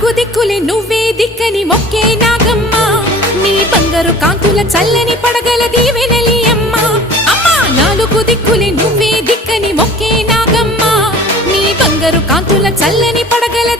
నాలుగు దిక్కులే నువ్వే దిక్కని మొక్కే నాగమ్మ నీ బంగారు కాంతుల చల్లని పడగల దీవెనలి అమ్మ అమ్మా నాలుగు దిక్కులే నువ్వే దిక్కని మొక్కే నాగమ్మ నీ బంగారు కాంతుల చల్లని పడగల